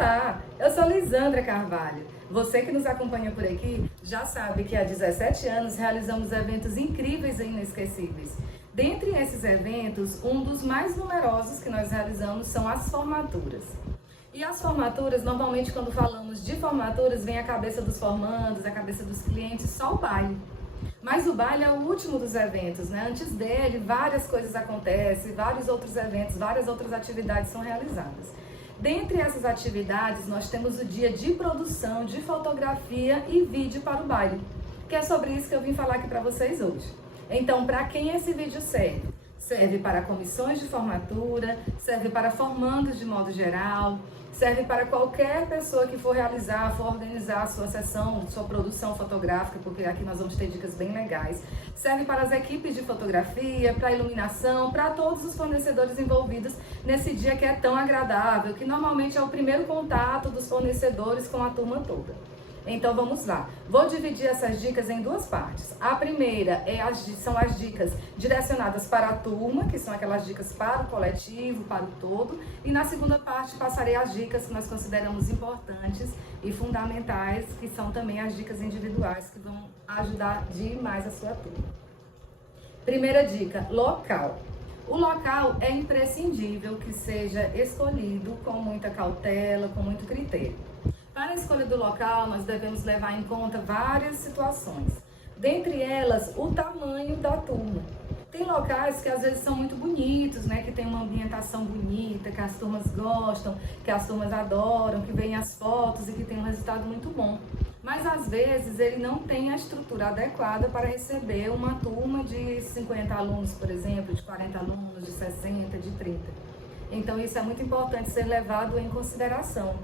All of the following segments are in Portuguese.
Olá, eu sou Lisandra Carvalho. Você que nos acompanha por aqui já sabe que há 17 anos realizamos eventos incríveis e inesquecíveis. Dentre esses eventos, um dos mais numerosos que nós realizamos são as formaturas. E as formaturas, normalmente quando falamos de formaturas, vem a cabeça dos formandos, a cabeça dos clientes, só o baile. Mas o baile é o último dos eventos, né? Antes dele, várias coisas acontecem, vários outros eventos, várias outras atividades são realizadas. Dentre essas atividades, nós temos o dia de produção de fotografia e vídeo para o baile, que é sobre isso que eu vim falar aqui para vocês hoje. Então, para quem esse vídeo serve? Serve para comissões de formatura, serve para formandos de modo geral, serve para qualquer pessoa que for realizar, for organizar a sua sessão, sua produção fotográfica, porque aqui nós vamos ter dicas bem legais. Serve para as equipes de fotografia, para a iluminação, para todos os fornecedores envolvidos nesse dia que é tão agradável, que normalmente é o primeiro contato dos fornecedores com a turma toda. Então vamos lá, vou dividir essas dicas em duas partes. A primeira são as dicas direcionadas para a turma, que são aquelas dicas para o coletivo, para o todo. E na segunda parte passarei as dicas que nós consideramos importantes e fundamentais, que são também as dicas individuais, que vão ajudar demais a sua turma. Primeira dica, local. O local é imprescindível que seja escolhido com muita cautela, com muito critério. Para a escolha do local, nós devemos levar em conta várias situações. Dentre elas, o tamanho da turma. Tem locais que às vezes são muito bonitos, né? Que tem uma ambientação bonita, que as turmas gostam, que as turmas adoram, que veem as fotos e que tem um resultado muito bom. Mas às vezes ele não tem a estrutura adequada para receber uma turma de 50 alunos, por exemplo, de 40 alunos, de 60, de 30. Então isso é muito importante ser levado em consideração.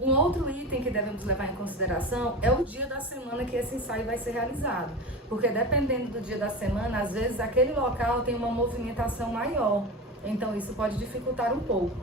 Um outro item que devemos levar em consideração é o dia da semana que esse ensaio vai ser realizado, porque dependendo do dia da semana, às vezes aquele local tem uma movimentação maior, então isso pode dificultar um pouco.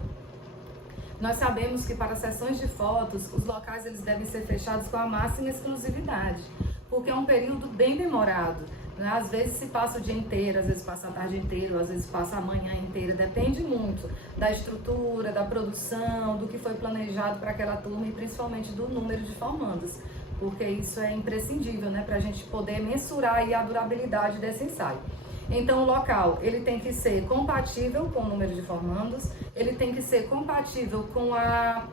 Nós sabemos que para sessões de fotos, os locais eles devem ser fechados com a máxima exclusividade, porque é um período bem demorado. Às vezes se passa o dia inteiro, às vezes passa a tarde inteira, às vezes passa a manhã inteira, depende muito da estrutura, da produção, do que foi planejado para aquela turma e principalmente do número de formandos, porque isso é imprescindível, né, para a gente poder mensurar aí a durabilidade desse ensaio. Então o local, ele tem que ser compatível com o número de formandos, ele tem que ser compatível com a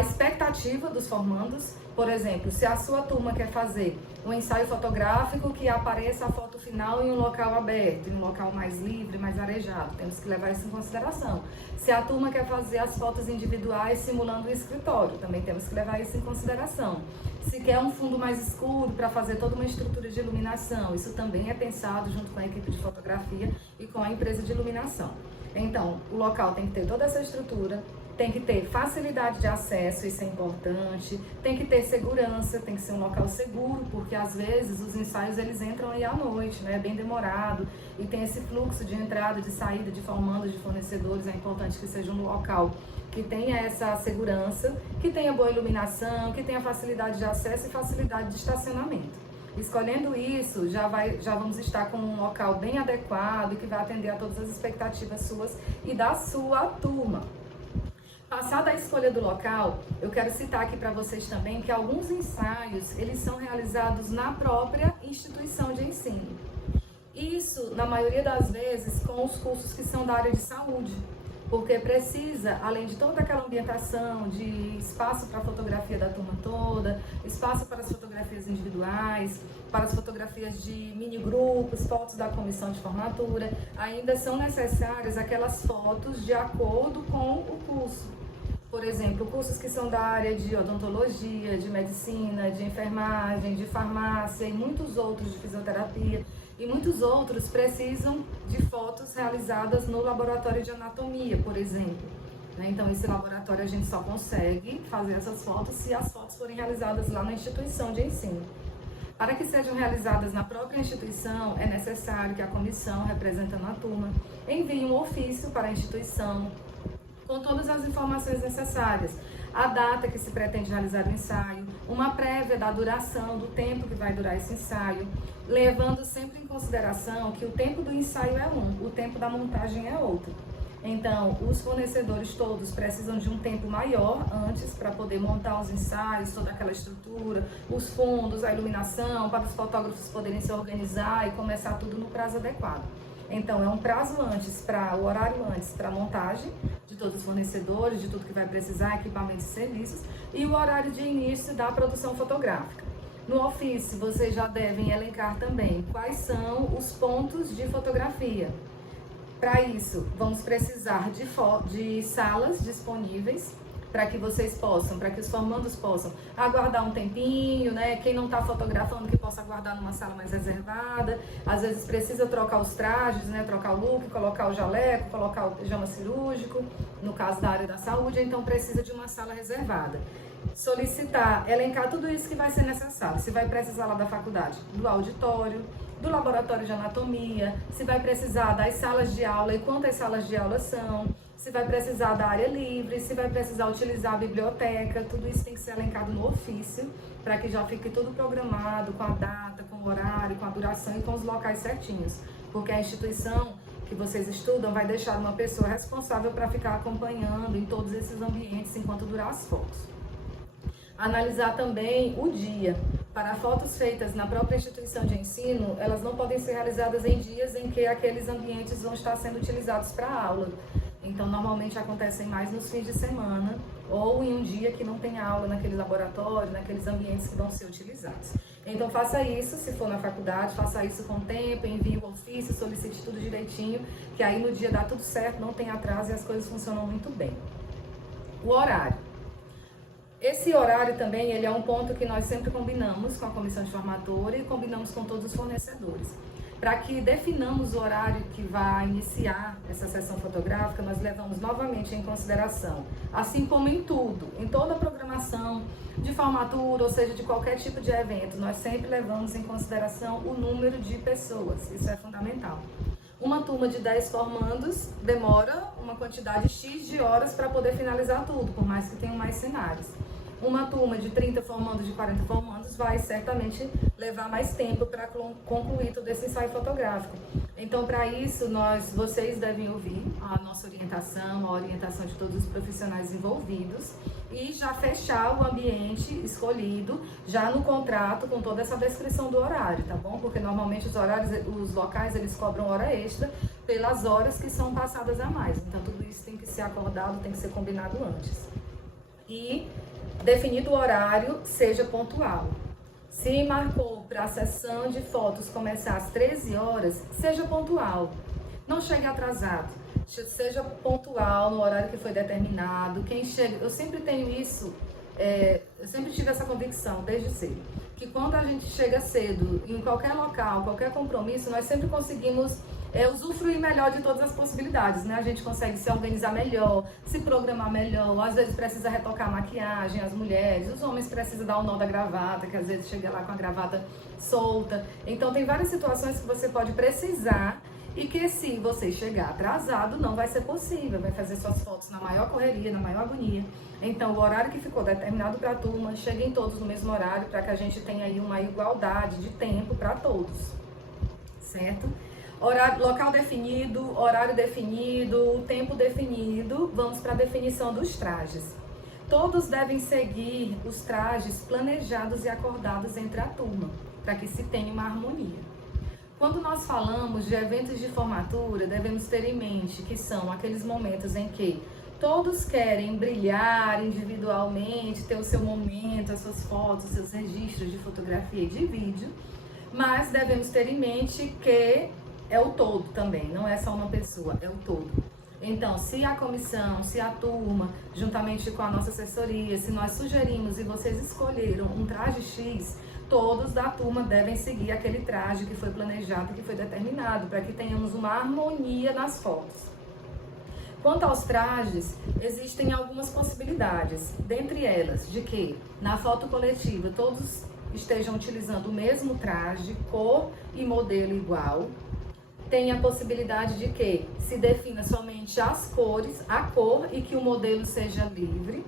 expectativa dos formandos. Por exemplo, se a sua turma quer fazer um ensaio fotográfico que apareça a foto final em um local aberto, em um local mais livre, mais arejado, temos que levar isso em consideração. Se a turma quer fazer as fotos individuais simulando o escritório, também temos que levar isso em consideração. Se quer um fundo mais escuro para fazer toda uma estrutura de iluminação, isso também é pensado junto com a equipe de fotografia e com a empresa de iluminação. Então, o local tem que ter toda essa estrutura, tem que ter facilidade de acesso, isso é importante, tem que ter segurança, tem que ser um local seguro, porque às vezes os ensaios eles entram aí à noite, né? É bem demorado e tem esse fluxo de entrada, de saída, de formandos, de fornecedores, é importante que seja um local que tenha essa segurança, que tenha boa iluminação, que tenha facilidade de acesso e facilidade de estacionamento. Escolhendo isso, já vamos estar com um local bem adequado e que vai atender a todas as expectativas suas e da sua turma. Passada a escolha do local, eu quero citar aqui para vocês também que alguns ensaios, eles são realizados na própria instituição de ensino. Isso, na maioria das vezes, com os cursos que são da área de saúde, porque precisa, além de toda aquela ambientação de espaço para a fotografia da turma toda, espaço para as fotografias individuais, para as fotografias de mini grupos, fotos da comissão de formatura, ainda são necessárias aquelas fotos de acordo com o curso. Por exemplo, cursos que são da área de odontologia, de medicina, de enfermagem, de farmácia e muitos outros de fisioterapia. E muitos outros precisam de fotos realizadas no laboratório de anatomia, por exemplo. Então, esse laboratório a gente só consegue fazer essas fotos se as fotos forem realizadas lá na instituição de ensino. Para que sejam realizadas na própria instituição, é necessário que a comissão, representando a turma, envie um ofício para a instituição com todas as informações necessárias, a data que se pretende realizar o ensaio, uma prévia da duração, do tempo que vai durar esse ensaio, levando sempre em consideração que o tempo do ensaio é um, o tempo da montagem é outro. Então, os fornecedores todos precisam de um tempo maior antes para poder montar os ensaios, toda aquela estrutura, os fundos, a iluminação, para os fotógrafos poderem se organizar e começar tudo no prazo adequado. Então, é um prazo antes, o horário antes para a montagem de todos os fornecedores, de tudo que vai precisar, equipamentos e serviços, e o horário de início da produção fotográfica. No ofício, vocês já devem elencar também quais são os pontos de fotografia. Para isso, vamos precisar de salas disponíveis para que vocês possam, para que os formandos possam aguardar um tempinho, né? Quem não está fotografando, que possa aguardar numa sala mais reservada. Às vezes precisa trocar os trajes, né? Trocar o look, colocar o jaleco, colocar o pijama cirúrgico, no caso da área da saúde, então precisa de uma sala reservada. Solicitar, elencar tudo isso que vai ser necessário. Se vai precisar lá da faculdade, do auditório, do laboratório de anatomia, se vai precisar das salas de aula e quantas salas de aula são, se vai precisar da área livre, se vai precisar utilizar a biblioteca, tudo isso tem que ser elencado no ofício, para que já fique tudo programado, com a data, com o horário, com a duração e com os locais certinhos, porque a instituição que vocês estudam vai deixar uma pessoa responsável para ficar acompanhando em todos esses ambientes enquanto durar as fotos. Analisar também o dia. Para fotos feitas na própria instituição de ensino, elas não podem ser realizadas em dias em que aqueles ambientes vão estar sendo utilizados para aula. Então, normalmente acontecem mais nos fins de semana ou em um dia que não tem aula naquele laboratório, naqueles ambientes que vão ser utilizados. Então, faça isso, se for na faculdade, faça isso com tempo, envie o ofício, solicite tudo direitinho, que aí no dia dá tudo certo, não tem atraso e as coisas funcionam muito bem. O horário. Esse horário também, ele é um ponto que nós sempre combinamos com a comissão de formatura e combinamos com todos os fornecedores. Para que definamos o horário que vai iniciar essa sessão fotográfica, nós levamos novamente em consideração, assim como em tudo, em toda a programação de formatura, ou seja, de qualquer tipo de evento, nós sempre levamos em consideração o número de pessoas, isso é fundamental. Uma turma de 10 formandos demora uma quantidade X de horas para poder finalizar tudo, por mais que tenham mais cenários. Uma turma de 30 formandos, de 40 formandos, vai certamente levar mais tempo para concluir todo esse ensaio fotográfico. Então, para isso, vocês devem ouvir a nossa orientação, a orientação de todos os profissionais envolvidos e já fechar o ambiente escolhido, já no contrato, com toda essa descrição do horário, tá bom? Porque normalmente os locais, eles cobram hora extra pelas horas que são passadas a mais. Então, tudo isso tem que ser acordado, tem que ser combinado antes. E definido o horário, seja pontual. Se marcou para a sessão de fotos começar às 13 horas, seja pontual. Não chegue atrasado. Seja pontual no horário que foi determinado. Quem chega, eu sempre tenho isso, eu sempre tive essa convicção desde cedo, que quando a gente chega cedo em qualquer local, qualquer compromisso, nós sempre conseguimos usufruir melhor de todas as possibilidades, né? A gente consegue se organizar melhor, se programar melhor, às vezes precisa retocar a maquiagem, as mulheres, os homens precisam dar o nó da gravata, que às vezes chega lá com a gravata solta. Então tem várias situações que você pode precisar e que se você chegar atrasado não vai ser possível, vai fazer suas fotos na maior correria, na maior agonia. Então o horário que ficou determinado para a turma, cheguem todos no mesmo horário para que a gente tenha aí uma igualdade de tempo para todos, certo? Local definido, horário definido, tempo definido, vamos para a definição dos trajes. Todos devem seguir os trajes planejados e acordados entre a turma, para que se tenha uma harmonia. Quando nós falamos de eventos de formatura, devemos ter em mente que são aqueles momentos em que todos querem brilhar individualmente, ter o seu momento, as suas fotos, os seus registros de fotografia e de vídeo, mas devemos ter em mente que é o todo também, não é só uma pessoa, é o todo. Então, se a comissão, se a turma, juntamente com a nossa assessoria, se nós sugerimos e vocês escolheram um traje X, todos da turma devem seguir aquele traje que foi planejado, que foi determinado, para que tenhamos uma harmonia nas fotos. Quanto aos trajes, existem algumas possibilidades, dentre elas, de que na foto coletiva todos estejam utilizando o mesmo traje, cor e modelo igual. Tem a possibilidade de que se defina somente as cores, a cor e que o modelo seja livre.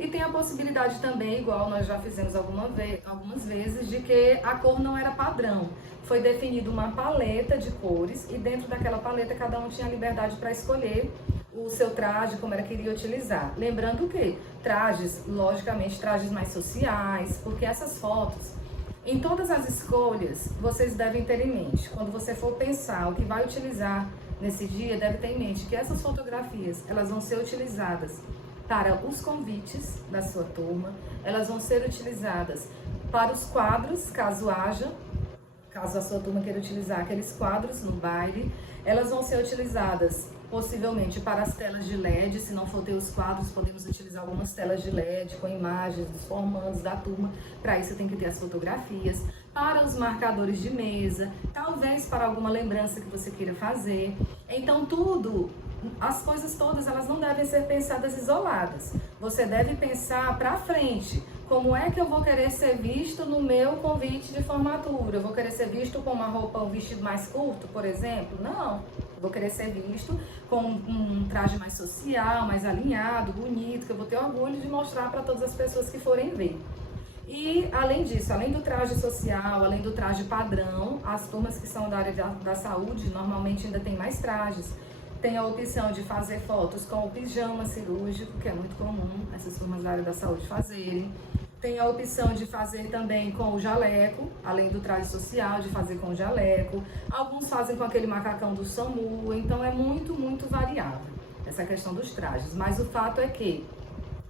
E tem a possibilidade também, igual nós já fizemos algumas vezes, de que a cor não era padrão. Foi definida uma paleta de cores e dentro daquela paleta cada um tinha a liberdade para escolher o seu traje, como ela queria utilizar. Lembrando que trajes, logicamente, trajes mais sociais, porque essas fotos, em todas as escolhas, vocês devem ter em mente, quando você for pensar o que vai utilizar nesse dia, deve ter em mente que essas fotografias, elas vão ser utilizadas para os convites da sua turma, elas vão ser utilizadas para os quadros, caso haja, caso a sua turma queira utilizar aqueles quadros no baile, elas vão ser utilizadas possivelmente para as telas de LED, se não for ter os quadros, podemos utilizar algumas telas de LED com imagens dos formandos da turma, para isso tem que ter as fotografias, para os marcadores de mesa, talvez para alguma lembrança que você queira fazer. Então tudo, as coisas todas, elas não devem ser pensadas isoladas, você deve pensar para frente. Como é que eu vou querer ser visto no meu convite de formatura? Eu vou querer ser visto com uma roupa, um vestido mais curto, por exemplo? Não. Eu vou querer ser visto com um traje mais social, mais alinhado, bonito, que eu vou ter orgulho de mostrar para todas as pessoas que forem ver. E, além disso, além do traje social, além do traje padrão, as turmas que são da área da saúde, normalmente ainda tem mais trajes. Tem a opção de fazer fotos com o pijama cirúrgico, que é muito comum essas turmas da área da saúde fazerem. Tem a opção de fazer também com o jaleco, além do traje social, de fazer com o jaleco. Alguns fazem com aquele macacão do SAMU, então é muito, muito variável essa questão dos trajes. Mas o fato é que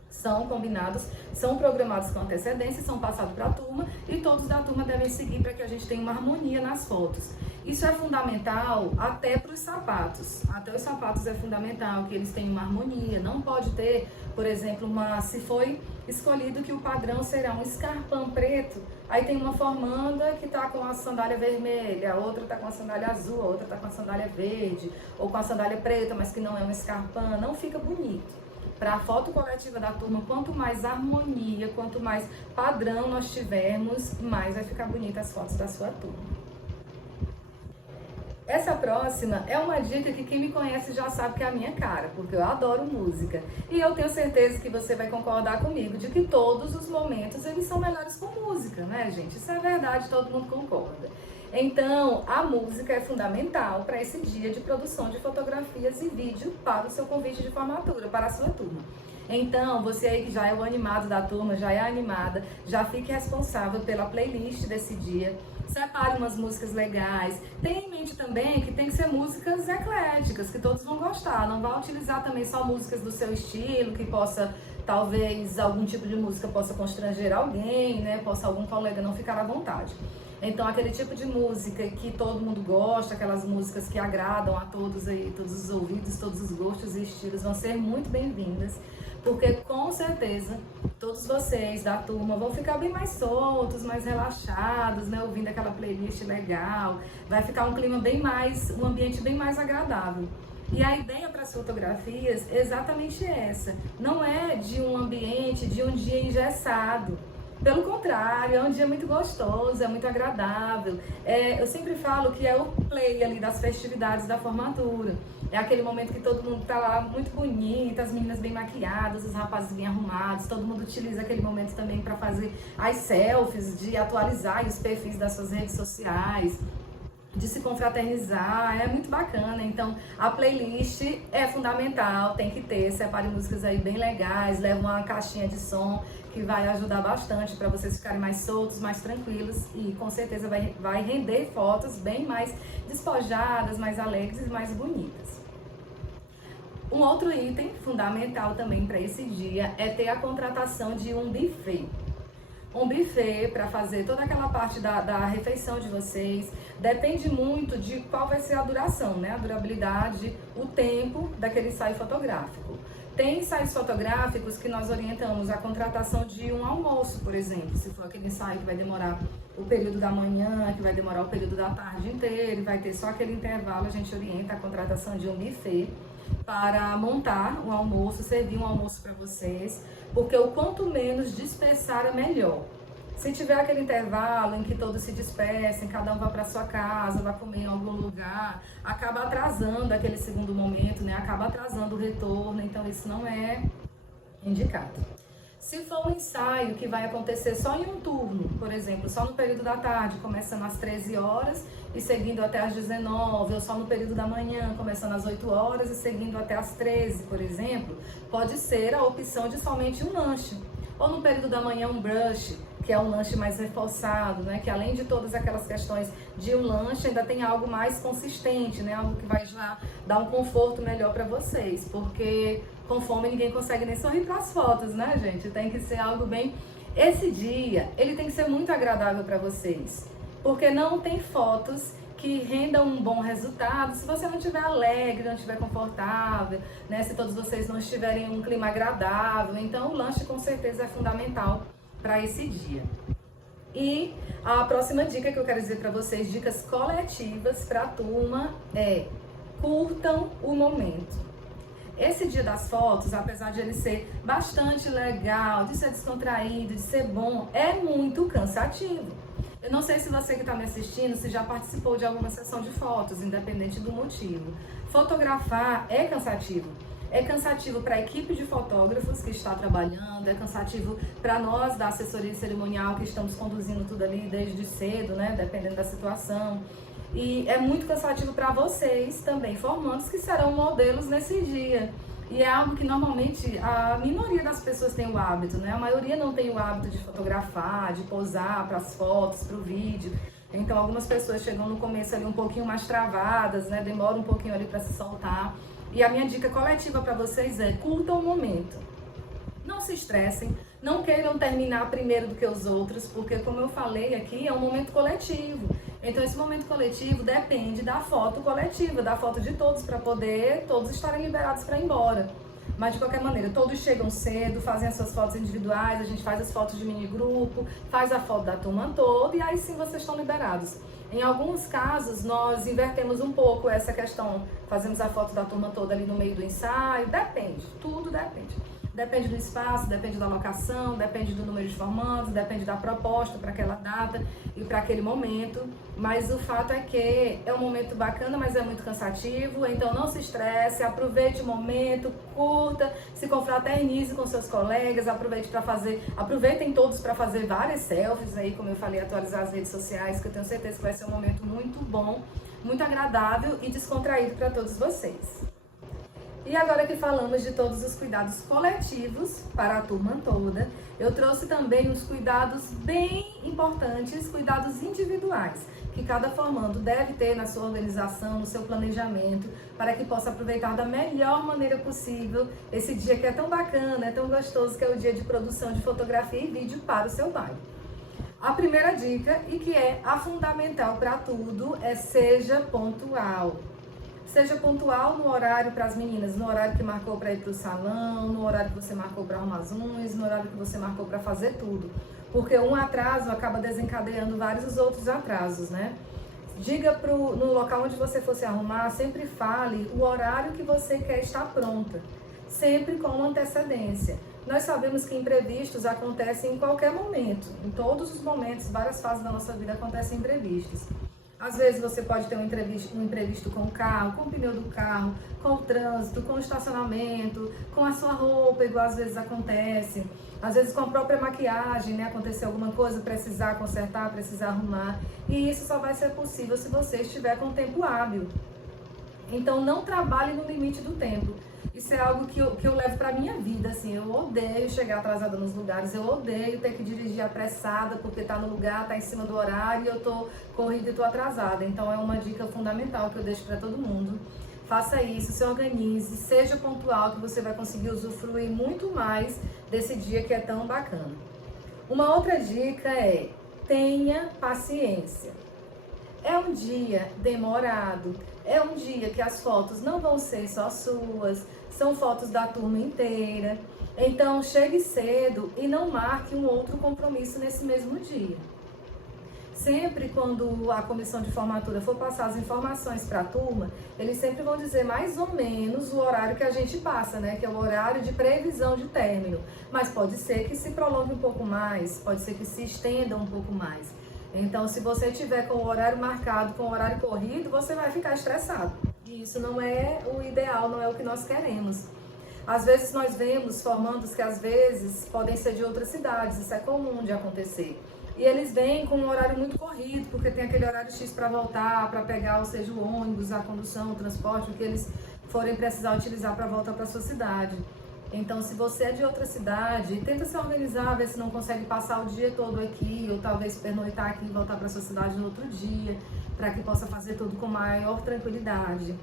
são combinados, são programados com antecedência, são passados para a turma e todos da turma devem seguir para que a gente tenha uma harmonia nas fotos. Isso é fundamental até para os sapatos. Até os sapatos é fundamental que eles tenham uma harmonia. Não pode ter, por exemplo, se foi escolhido que o padrão será um escarpão preto, aí tem uma formanda que está com a sandália vermelha, a outra está com a sandália azul, a outra está com a sandália verde, ou com a sandália preta, mas que não é um escarpão, não fica bonito. Para a foto coletiva da turma, quanto mais harmonia, quanto mais padrão nós tivermos, mais vai ficar bonita as fotos da sua turma. Essa próxima é uma dica que quem me conhece já sabe que é a minha cara, porque eu adoro música. E eu tenho certeza que você vai concordar comigo de que todos os momentos eles são melhores com música, né, gente? Isso é verdade, todo mundo concorda. Então, a música é fundamental para esse dia de produção de fotografias e vídeo para o seu convite de formatura, para a sua turma. Então, você aí que já é o animado da turma, já é a animada, já fique responsável pela playlist desse dia. Separe umas músicas legais. Tenha em mente também que tem que ser músicas ecléticas, que todos vão gostar. Não vá utilizar também só músicas do seu estilo, que possa, talvez, algum tipo de música possa constranger alguém, né? Possa algum colega não ficar à vontade. Então, aquele tipo de música que todo mundo gosta, aquelas músicas que agradam a todos aí, todos os ouvidos, todos os gostos e estilos vão ser muito bem-vindas, porque com certeza todos vocês da turma vão ficar bem mais soltos, mais relaxados, né, ouvindo aquela playlist legal, vai ficar um clima bem mais, um ambiente bem mais agradável. E a ideia para as fotografias é exatamente essa, não é de um ambiente, de um dia engessado. Pelo contrário, é um dia muito gostoso, é muito agradável. Eu sempre falo que é o play ali das festividades da formatura. É aquele momento que todo mundo tá lá muito bonito, as meninas bem maquiadas, os rapazes bem arrumados. Todo mundo utiliza aquele momento também para fazer as selfies, de atualizar os perfis das suas redes sociais, de se confraternizar, é muito bacana. Então a playlist é fundamental, tem que ter, separe músicas aí bem legais, leva uma caixinha de som que vai ajudar bastante para vocês ficarem mais soltos, mais tranquilos e com certeza vai render fotos bem mais despojadas, mais alegres e mais bonitas. Um outro item fundamental também para esse dia é ter a contratação de um buffet. Um buffet para fazer toda aquela parte da refeição de vocês. Depende muito de qual vai ser a duração, né? A durabilidade, o tempo daquele ensaio fotográfico. Tem ensaios fotográficos que nós orientamos a contratação de um almoço, por exemplo. Se for aquele ensaio que vai demorar o período da manhã, que vai demorar o período da tarde inteira, e vai ter só aquele intervalo, a gente orienta a contratação de um buffet para montar um almoço, servir um almoço para vocês, porque o quanto menos dispersar é melhor. Se tiver aquele intervalo em que todos se dispersem, cada um vai para sua casa, vai comer em algum lugar, acaba atrasando aquele segundo momento, né? Acaba atrasando o retorno, então isso não é indicado. Se for um ensaio que vai acontecer só em um turno, por exemplo, só no período da tarde, começando às 13 horas e seguindo até às 19, ou só no período da manhã, começando às 8 horas e seguindo até às 13, por exemplo, pode ser a opção de somente um lanche. Ou no período da manhã um brush, que é um lanche mais reforçado, né? Que além de todas aquelas questões de um lanche, ainda tem algo mais consistente, né? Algo que vai já dar um conforto melhor para vocês, porque com fome ninguém consegue nem sorrir para as fotos, né, gente? Tem que ser algo bem... Esse dia, ele tem que ser muito agradável para vocês, porque não tem fotos que rendam um bom resultado se você não estiver alegre, não estiver confortável, né? Se todos vocês não estiverem em um clima agradável. Então o lanche com certeza é fundamental para esse dia. E a próxima dica que eu quero dizer para vocês, dicas coletivas para a turma, é: curtam o momento. Esse dia das fotos, apesar de ele ser bastante legal, de ser descontraído, de ser bom, é muito cansativo. Eu não sei se você que está me assistindo, se já participou de alguma sessão de fotos, independente do motivo. Fotografar é cansativo. É cansativo para a equipe de fotógrafos que está trabalhando, é cansativo para nós da assessoria cerimonial que estamos conduzindo tudo ali desde cedo, né, dependendo da situação. E é muito cansativo para vocês também, formandos, que serão modelos nesse dia. E é algo que normalmente a minoria das pessoas tem o hábito, né? A maioria não tem o hábito de fotografar, de posar para as fotos, para o vídeo. Então algumas pessoas chegam no começo ali um pouquinho mais travadas, né? Demoram um pouquinho ali para se soltar. E a minha dica coletiva para vocês é: curtam o momento. Não se estressem, não queiram terminar primeiro do que os outros, porque como eu falei aqui, é um momento coletivo. Então esse momento coletivo depende da foto coletiva, da foto de todos, para poder todos estarem liberados para ir embora. Mas de qualquer maneira, todos chegam cedo, fazem as suas fotos individuais, a gente faz as fotos de mini grupo, faz a foto da turma toda e aí sim vocês estão liberados. Em alguns casos, nós invertemos um pouco essa questão, fazemos a foto da turma toda ali no meio do ensaio, depende, tudo depende. Depende do espaço, depende da locação, depende do número de formandos, depende da proposta para aquela data e para aquele momento. Mas o fato é que é um momento bacana, mas é muito cansativo. Então não se estresse, aproveite o momento, curta, se confraternize com seus colegas, aproveitem todos para fazer várias selfies aí, como eu falei, atualizar as redes sociais, que eu tenho certeza que vai ser um momento muito bom, muito agradável e descontraído para todos vocês. E agora que falamos de todos os cuidados coletivos para a turma toda, eu trouxe também os cuidados bem importantes, cuidados individuais, que cada formando deve ter na sua organização, no seu planejamento, para que possa aproveitar da melhor maneira possível esse dia que é tão bacana, é tão gostoso, que é o dia de produção de fotografia e vídeo para o seu baile. A primeira dica, e que é a fundamental para tudo, é: seja pontual. Seja pontual no horário para as meninas, no horário que marcou para ir para o salão, no horário que você marcou para arrumar as unhas, no horário que você marcou para fazer tudo. Porque um atraso acaba desencadeando vários outros atrasos, né? Diga no local onde você for se arrumar, sempre fale o horário que você quer estar pronta, sempre com antecedência. Nós sabemos que imprevistos acontecem em qualquer momento, em todos os momentos, várias fases da nossa vida acontecem imprevistos. Às vezes você pode ter um imprevisto com o carro, com o pneu do carro, com o trânsito, com o estacionamento, com a sua roupa, igual às vezes acontece. Às vezes com a própria maquiagem, né? Acontecer alguma coisa, precisar consertar, precisar arrumar. E isso só vai ser possível se você estiver com tempo hábil. Então não trabalhe no limite do tempo. Isso é algo que eu levo pra minha vida, assim. Eu odeio chegar atrasada nos lugares, eu odeio ter que dirigir apressada porque tá no lugar, tá em cima do horário e eu tô corrida e tô atrasada. Então é uma dica fundamental que eu deixo pra todo mundo. Faça isso, se organize, seja pontual, que você vai conseguir usufruir muito mais desse dia que é tão bacana. Uma outra dica é: tenha paciência. É um dia demorado, é um dia que as fotos não vão ser só suas, são fotos da turma inteira. Então chegue cedo e não marque um outro compromisso nesse mesmo dia. Sempre quando a comissão de formatura for passar as informações para a turma, eles sempre vão dizer mais ou menos o horário que a gente passa, né? Que é o horário de previsão de término. Mas pode ser que se prolongue um pouco mais, pode ser que se estenda um pouco mais. Então, se você tiver com o horário marcado, com o horário corrido, você vai ficar estressado. E isso não é o ideal, não é o que nós queremos. Às vezes nós vemos formandos que às vezes podem ser de outras cidades, isso é comum de acontecer. E eles vêm com um horário muito corrido, porque tem aquele horário X para voltar, para pegar, ou seja, o ônibus, a condução, o transporte, o que eles forem precisar utilizar para voltar para a sua cidade. Então, se você é de outra cidade, tenta se organizar, ver se não consegue passar o dia todo aqui, ou talvez pernoitar aqui e voltar para sua cidade no outro dia, para que possa fazer tudo com maior tranquilidade.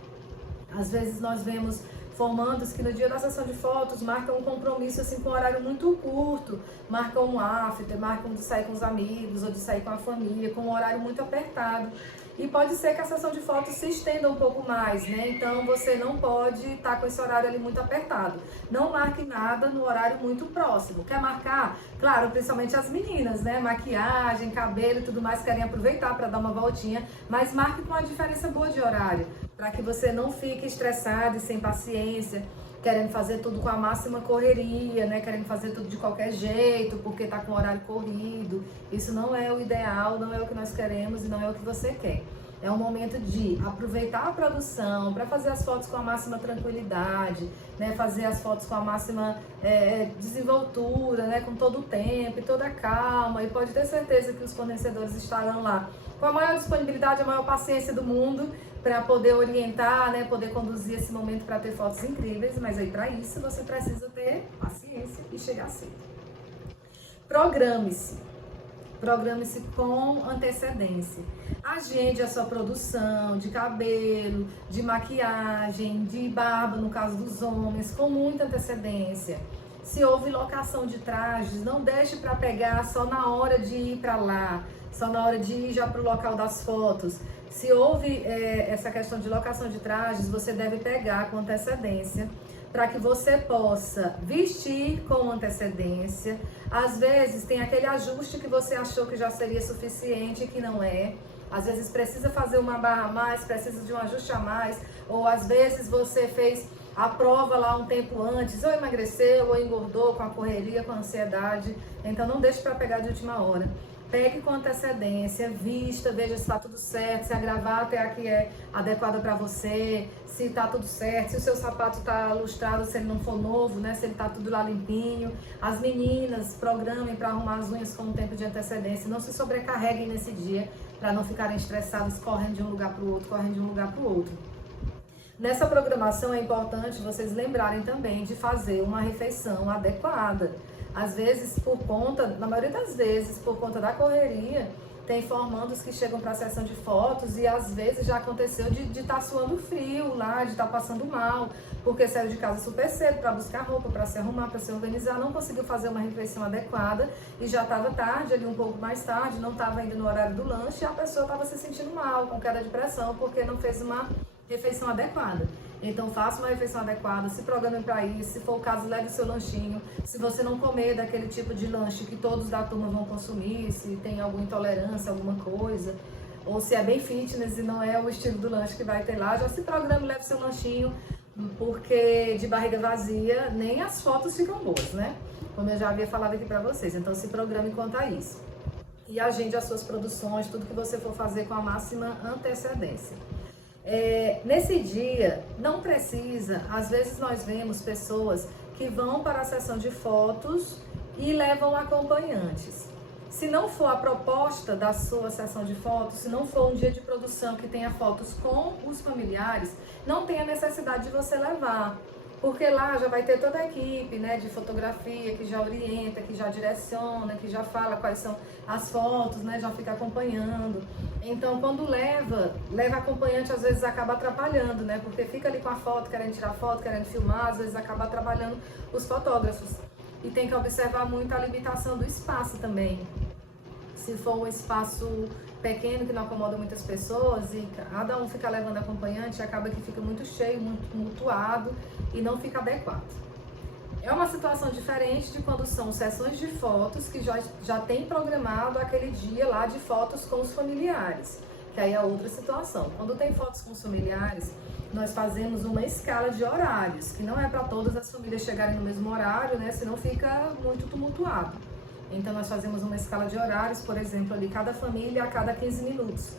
Às vezes nós vemos formandos que no dia da sessão de fotos marcam um compromisso assim com um horário muito curto, marcam um after, marcam de sair com os amigos ou de sair com a família, com um horário muito apertado. E pode ser que a sessão de fotos se estenda um pouco mais, né? Então você não pode estar com esse horário ali muito apertado. Não marque nada no horário muito próximo. Quer marcar? Claro, principalmente as meninas, né? Maquiagem, cabelo e tudo mais, querem aproveitar para dar uma voltinha, mas marque com uma diferença boa de horário, para que você não fique estressado e sem paciência, querendo fazer tudo com a máxima correria, né? Querendo fazer tudo de qualquer jeito, porque tá com o horário corrido. Isso não é o ideal, não é o que nós queremos e não é o que você quer. É um momento de aproveitar a produção para fazer as fotos com a máxima tranquilidade, né? Fazer as fotos com a máxima desenvoltura, né? Com todo o tempo e toda a calma. E pode ter certeza que os fornecedores estarão lá com a maior disponibilidade, a maior paciência do mundo, para poder orientar, né, poder conduzir esse momento para ter fotos incríveis, mas aí para isso você precisa ter paciência e chegar cedo. Programe-se. Programe-se com antecedência. Agende a sua produção de cabelo, de maquiagem, de barba, no caso dos homens, com muita antecedência. Se houve locação de trajes, não deixe para pegar só na hora de ir para lá, só na hora de ir já para o local das fotos. Se houve essa questão de locação de trajes, você deve pegar com antecedência, para que você possa vestir com antecedência. Às vezes tem aquele ajuste que você achou que já seria suficiente e que não é. Às vezes precisa fazer uma barra a mais, precisa de um ajuste a mais, ou às vezes você fez a prova lá um tempo antes, ou emagreceu, ou engordou com a correria, com a ansiedade. Então não deixe para pegar de última hora. Pegue com antecedência, vista, veja se está tudo certo, se a gravata é a que é adequada para você, se está tudo certo, se o seu sapato está lustrado, se ele não for novo, né? Se ele está tudo lá limpinho. As meninas, programem para arrumar as unhas com um tempo de antecedência, não se sobrecarreguem nesse dia para não ficarem estressados correndo de um lugar para o outro, correndo de um lugar para o outro. Nessa programação é importante vocês lembrarem também de fazer uma refeição adequada. Às vezes, na maioria das vezes, por conta da correria, tem formandos que chegam para a sessão de fotos e às vezes já aconteceu de estar suando frio lá, de estar passando mal, porque saiu de casa super cedo para buscar roupa, para se arrumar, para se organizar, não conseguiu fazer uma refeição adequada e já estava tarde, ali um pouco mais tarde, não estava ainda no horário do lanche e a pessoa estava se sentindo mal, com queda de pressão, porque não fez uma refeição adequada. Então faça uma refeição adequada, se programe para isso, se for o caso, leve o seu lanchinho. Se você não comer daquele tipo de lanche que todos da turma vão consumir, se tem alguma intolerância, alguma coisa, ou se é bem fitness e não é o estilo do lanche que vai ter lá, já se programe, leve seu lanchinho, porque de barriga vazia nem as fotos ficam boas, né? Como eu já havia falado aqui para vocês. Então se programe quanto a isso. E agende as suas produções, tudo que você for fazer com a máxima antecedência. Nesse dia, não precisa, às vezes nós vemos pessoas que vão para a sessão de fotos e levam acompanhantes. Se não for a proposta da sua sessão de fotos, se não for um dia de produção que tenha fotos com os familiares, não tem a necessidade de você levar. Porque lá já vai ter toda a equipe, né, de fotografia que já orienta, que já direciona, que já fala quais são as fotos, né, já fica acompanhando. Então, quando leva acompanhante, às vezes acaba atrapalhando, né, porque fica ali com a foto, querendo tirar foto, querendo filmar, às vezes acaba atrapalhando os fotógrafos. E tem que observar muito a limitação do espaço também. Se for um espaço pequeno que não acomoda muitas pessoas e cada um fica levando acompanhante, acaba que fica muito cheio, muito tumultuado e não fica adequado. É uma situação diferente de quando são sessões de fotos que já tem programado aquele dia lá de fotos com os familiares, que aí é outra situação. Quando tem fotos com os familiares, nós fazemos uma escala de horários, que não é para todas as famílias chegarem no mesmo horário, né? Senão fica muito tumultuado. Então nós fazemos uma escala de horários, por exemplo, ali cada família a cada 15 minutos.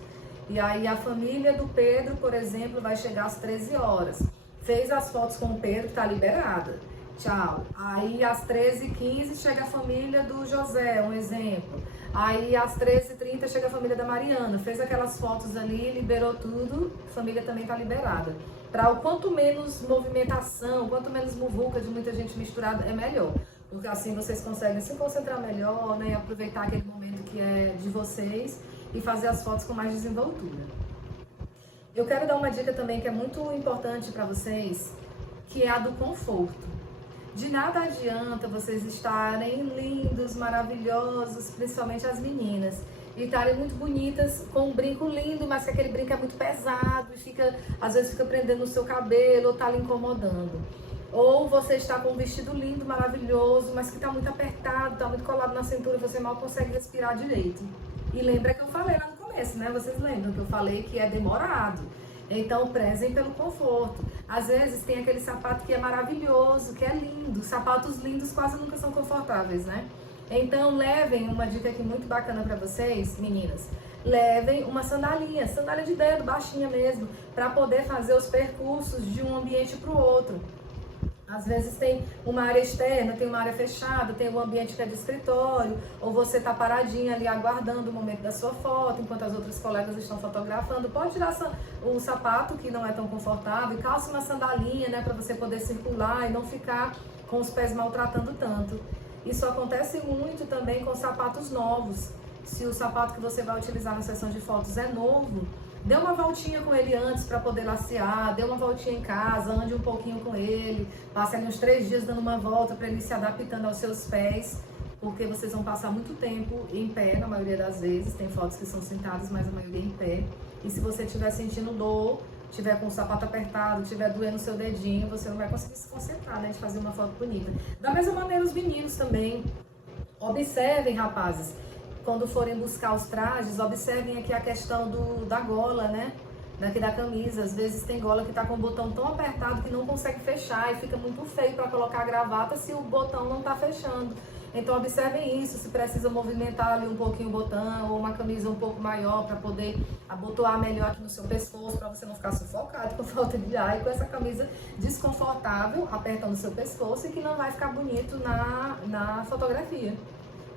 E aí a família do Pedro, por exemplo, vai chegar às 13 horas. Fez as fotos com o Pedro, está liberada. tchau. Aí às 13h15 chega a família do José, um exemplo. Aí às 13h30 chega a família da Mariana, fez aquelas fotos ali, liberou tudo, a família também está liberada. Para o quanto menos movimentação, quanto menos muvuca de muita gente misturada, é melhor. Porque assim vocês conseguem se concentrar melhor, né, e aproveitar aquele momento que é de vocês e fazer as fotos com mais desenvoltura. Eu quero dar uma dica também que é muito importante para vocês, que é a do conforto. De nada adianta vocês estarem lindos, maravilhosos, principalmente as meninas, e estarem muito bonitas com um brinco lindo, mas que aquele brinco é muito pesado e às vezes fica prendendo no seu cabelo ou tá lhe incomodando. Ou você está com um vestido lindo, maravilhoso, mas que está muito apertado, está muito colado na cintura, você mal consegue respirar direito. E lembra que eu falei lá no começo, né? Vocês lembram que eu falei que é demorado. Então, prezem pelo conforto. Às vezes tem aquele sapato que é maravilhoso, que é lindo. Sapatos lindos quase nunca são confortáveis, né? Então, levem uma dica aqui muito bacana para vocês, meninas. Levem uma sandália de dedo, baixinha mesmo, para poder fazer os percursos de um ambiente para o outro. Às vezes tem uma área externa, tem uma área fechada, tem um ambiente que é de escritório, ou você está paradinha ali aguardando o momento da sua foto, enquanto as outras colegas estão fotografando. Pode tirar o sapato, que não é tão confortável, e calça uma sandalinha, né, para você poder circular e não ficar com os pés maltratando tanto. Isso acontece muito também com sapatos novos. Se o sapato que você vai utilizar na sessão de fotos é novo, dê uma voltinha com ele antes para poder lacear, dê uma voltinha em casa, ande um pouquinho com ele, passe ali uns 3 dias dando uma volta para ele se adaptando aos seus pés, porque vocês vão passar muito tempo em pé, na maioria das vezes. Tem fotos que são sentadas, mas a maioria em pé. E se você estiver sentindo dor, estiver com o sapato apertado, estiver doendo o seu dedinho, você não vai conseguir se concentrar, né, de fazer uma foto bonita. Da mesma maneira, os meninos também. Observem, rapazes, quando forem buscar os trajes, observem aqui a questão da gola, né? Daqui da camisa. Às vezes tem gola que tá com o botão tão apertado que não consegue fechar e fica muito feio para colocar a gravata se o botão não tá fechando. Então observem isso, se precisa movimentar ali um pouquinho o botão ou uma camisa um pouco maior para poder abotoar melhor aqui no seu pescoço, para você não ficar sufocado com falta de ar e com essa camisa desconfortável apertando o seu pescoço e que não vai ficar bonito na fotografia.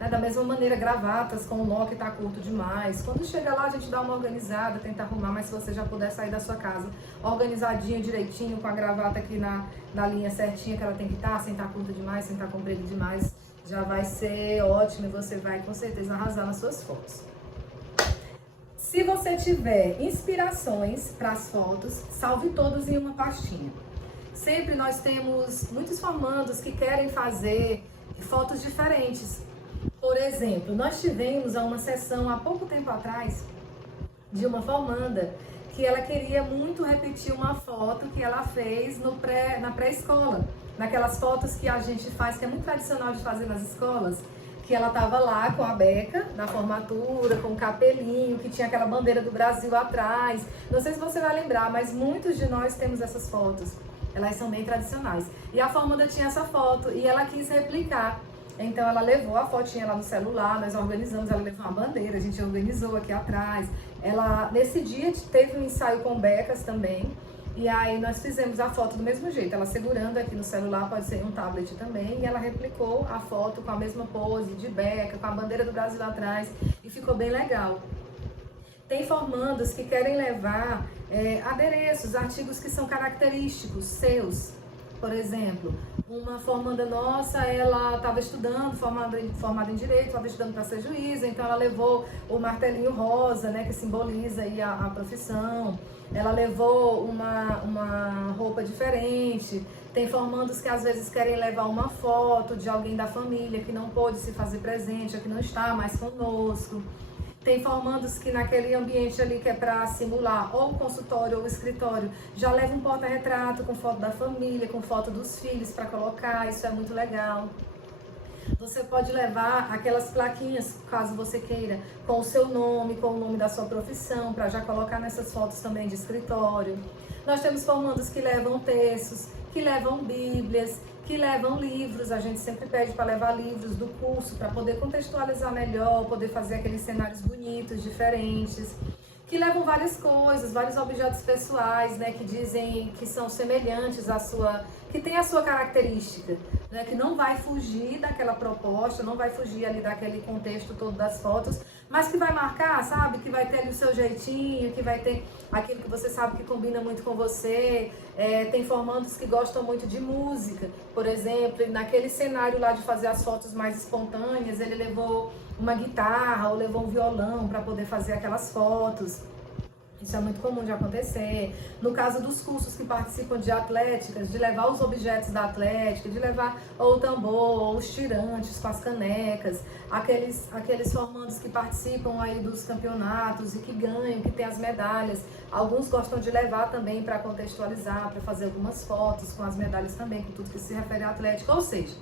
Da mesma maneira, gravatas com o nó que está curto demais. Quando chega lá, a gente dá uma organizada, tenta arrumar, mas se você já puder sair da sua casa organizadinho, direitinho, com a gravata aqui na linha certinha que ela tem que estar, sem estar curta demais, sem estar comprida demais, já vai ser ótimo e você vai com certeza arrasar nas suas fotos. Se você tiver inspirações para as fotos, salve todos em uma pastinha. Sempre nós temos muitos formandos que querem fazer fotos diferentes. Por exemplo, nós tivemos uma sessão há pouco tempo atrás de uma formanda que ela queria muito repetir uma foto que ela fez na pré-escola. Naquelas fotos que a gente faz, que é muito tradicional de fazer nas escolas, que ela estava lá com a beca da formatura, com o capelinho, que tinha aquela bandeira do Brasil atrás. Não sei se você vai lembrar, mas muitos de nós temos essas fotos. Elas são bem tradicionais. E a formanda tinha essa foto e ela quis replicar. Então ela levou a fotinha lá no celular, nós organizamos, ela levou uma bandeira, a gente organizou aqui atrás. Ela, nesse dia, teve um ensaio com becas também. E aí nós fizemos a foto do mesmo jeito, ela segurando aqui no celular, pode ser um tablet também, e ela replicou a foto com a mesma pose, de beca, com a bandeira do Brasil atrás, e ficou bem legal. Tem formandos que querem levar adereços, artigos que são característicos, seus. Por exemplo, uma formanda nossa, ela estava estudando, formada em Direito, estava estudando para ser juíza, então ela levou o martelinho rosa, né, que simboliza aí a profissão. Ela levou uma roupa diferente. Tem formandos que às vezes querem levar uma foto de alguém da família que não pôde se fazer presente, ou que não está mais conosco. Tem formandos que naquele ambiente ali que é para simular ou o consultório ou o escritório, já leva um porta-retrato com foto da família, com foto dos filhos para colocar, isso é muito legal. Você pode levar aquelas plaquinhas, caso você queira, com o seu nome, com o nome da sua profissão, para já colocar nessas fotos também de escritório. Nós temos formandos que levam textos, que levam bíblias, que levam livros. A gente sempre pede para levar livros do curso, para poder contextualizar melhor, poder fazer aqueles cenários bonitos, diferentes. que levam várias coisas, vários objetos pessoais, né, que dizem que são semelhantes à sua, que tem a sua característica, né, que não vai fugir daquela proposta, não vai fugir ali daquele contexto todo das fotos, mas que vai marcar, sabe, que vai ter ali o seu jeitinho, que vai ter aquilo que você sabe que combina muito com você. Tem formandos que gostam muito de música, por exemplo, naquele cenário lá de fazer as fotos mais espontâneas, ele levou uma guitarra ou levou um violão para poder fazer aquelas fotos. Isso é muito comum de acontecer. No caso dos cursos que participam de atléticas, de levar os objetos da atlética, de levar ou o tambor, ou os tirantes com as canecas, aqueles formandos que participam aí dos campeonatos e que ganham, que tem as medalhas. Alguns gostam de levar também para contextualizar, para fazer algumas fotos com as medalhas também, com tudo que se refere à atlética. Ou seja,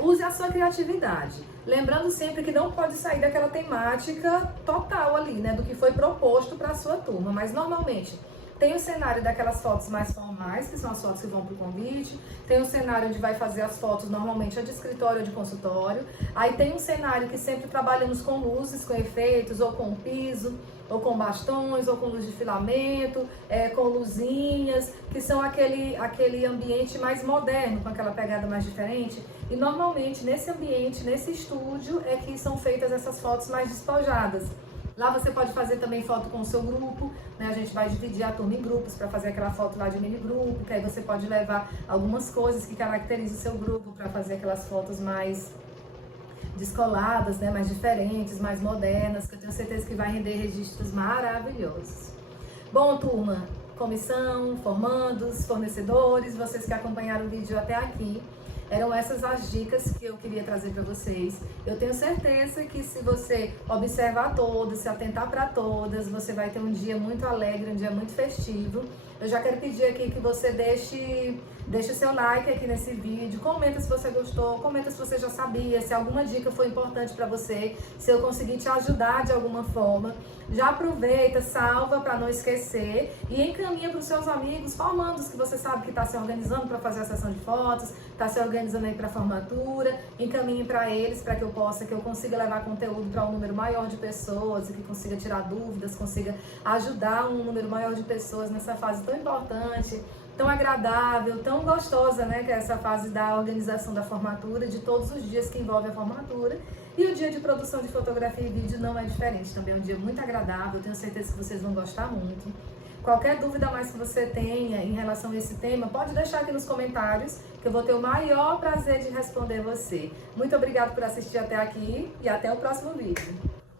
use a sua criatividade. Lembrando sempre que não pode sair daquela temática total ali, né, do que foi proposto para a sua turma, mas normalmente tem o cenário daquelas fotos mais formais, que são as fotos que vão para o convite, tem o cenário onde vai fazer as fotos normalmente de escritório ou de consultório, aí tem um cenário que sempre trabalhamos com luzes, com efeitos, ou com piso, ou com bastões, ou com luz de filamento, com luzinhas, que são aquele ambiente mais moderno, com aquela pegada mais diferente. E normalmente nesse ambiente, nesse estúdio, é que são feitas essas fotos mais despojadas. Lá você pode fazer também foto com o seu grupo, né? A gente vai dividir a turma em grupos para fazer aquela foto lá de mini grupo, que aí você pode levar algumas coisas que caracterizam o seu grupo para fazer aquelas fotos mais descoladas, né? Mais diferentes, mais modernas, que eu tenho certeza que vai render registros maravilhosos. Bom, turma, comissão, formandos, fornecedores, vocês que acompanharam o vídeo até aqui, eram essas as dicas que eu queria trazer para vocês. Eu tenho certeza que se você observar todas, se atentar para todas, você vai ter um dia muito alegre, um dia muito festivo. Eu já quero pedir aqui que você deixe o seu like aqui nesse vídeo, comenta se você gostou, comenta se você já sabia, se alguma dica foi importante para você, se eu consegui te ajudar de alguma forma. Já aproveita, salva para não esquecer e encaminha para os seus amigos, formandos que você sabe que está se organizando para fazer a sessão de fotos, está se organizando aí para a formatura, encaminhe para eles para que eu consiga levar conteúdo para um número maior de pessoas e que consiga tirar dúvidas, consiga ajudar um número maior de pessoas nessa fase tão importante, tão agradável, tão gostosa, né, que é essa fase da organização da formatura, de todos os dias que envolve a formatura. E o dia de produção de fotografia e vídeo não é diferente, também é um dia muito agradável, tenho certeza que vocês vão gostar muito. Qualquer dúvida mais que você tenha em relação a esse tema, pode deixar aqui nos comentários, que eu vou ter o maior prazer de responder você. Muito obrigada por assistir até aqui e até o próximo vídeo.